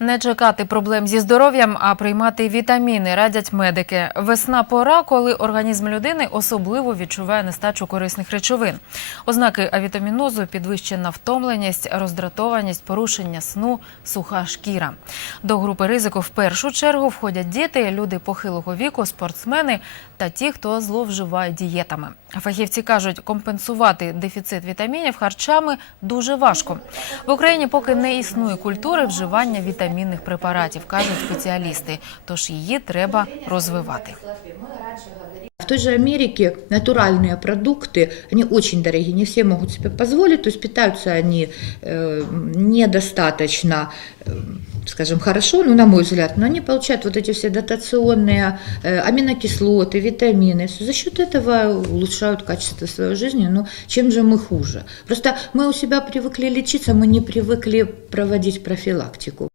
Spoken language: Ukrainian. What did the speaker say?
Не чекати проблем зі здоров'ям, а приймати вітаміни, радять медики. Весна пора, коли організм людини особливо відчуває нестачу корисних речовин. Ознаки авітамінозу – підвищена втомленість, роздратованість, порушення сну, суха шкіра. До групи ризику в першу чергу входять діти, люди похилого віку, спортсмени та ті, хто зловживає дієтами. Фахівці кажуть, компенсувати дефіцит вітамінів харчами дуже важко. В Україні поки не існує культури вживання вітамінних препаратів, кажуть спеціалісти. Тож її треба розвивати. В той же Америке натуральные продукты, они очень дорогие, не все могут себе позволить, то есть питаются они э, недостаточно, э, скажем, хорошо, ну, на мой взгляд, но они получают вот эти все дотационные э, аминокислоты, витамины, за счет этого улучшают качество своей жизни, но чем же мы хуже? Просто мы у себя привыкли лечиться, мы не привыкли проводить профилактику.